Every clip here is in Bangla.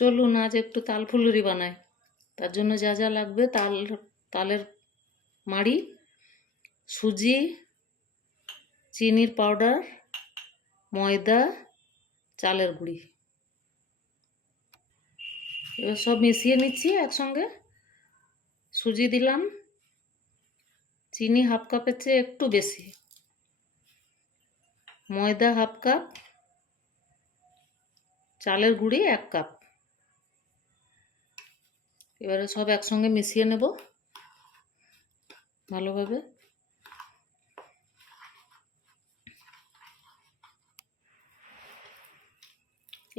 চলুন, আজ একটু তাল ফুলুরি বানাই। তার জন্য যা যা লাগবে, তাল, তালের মাড়ি, সুজি, চিনির পাউডার, ময়দা, চালের গুঁড়ি। এবার সব মিশিয়ে নিচ্ছি একসঙ্গে। সুজি দিলাম। চিনি হাফ কাপের চেয়ে একটু বেশি। ময়দা হাফ কাপ। চালের গুঁড়ি এক কাপ। এবারে সব একসঙ্গে মিশিয়ে নেব ভালোভাবে।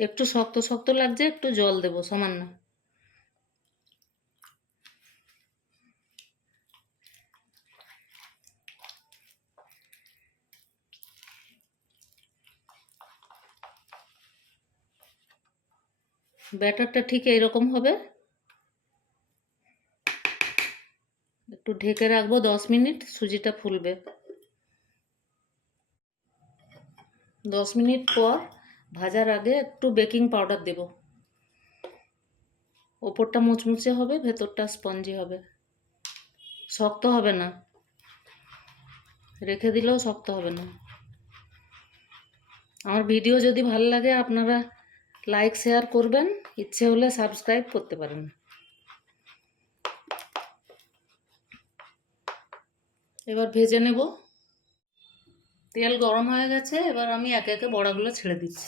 একটু শক্ত শক্ত লাগছে, একটু জল দেব সামান্য ব্যাটারটা ঠিক এইরকম হবে। একটু ঢেকে রাখব, দশ মিনিট সুজিটা ফুলবে। দশ মিনিট পর ভাজার আগে একটু বেকিং পাউডার দেব। ওপরটা মুচমুচে হবে, ভেতরটা স্পঞ্জি হবে। শক্ত হবে না। রেখে দিলেও শক্ত হবে না। আমার ভিডিও যদি ভালো লাগে, আপনারা লাইক, শেয়ার করবেন। ইচ্ছে হলে সাবস্ক্রাইব করতে পারেন। এবার ভেজে নেব। তেল গরম হয়ে গেছে এবার আমি একে একে বড়াগুলো ছেড়ে দিচ্ছি।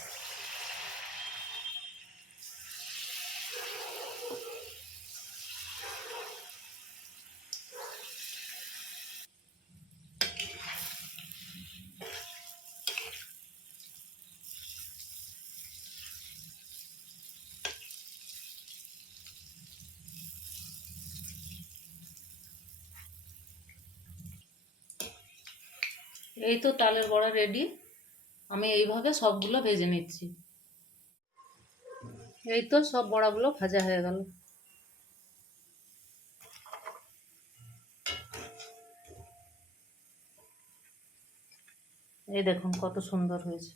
এই তো তালের বড়া রেডি আমি এইভাবে সবগুলো ভেজে নিচ্ছি। এই তো সব বড়াগুলো ভাজা হয়ে গেল। এই দেখুন কত সুন্দর হয়েছে।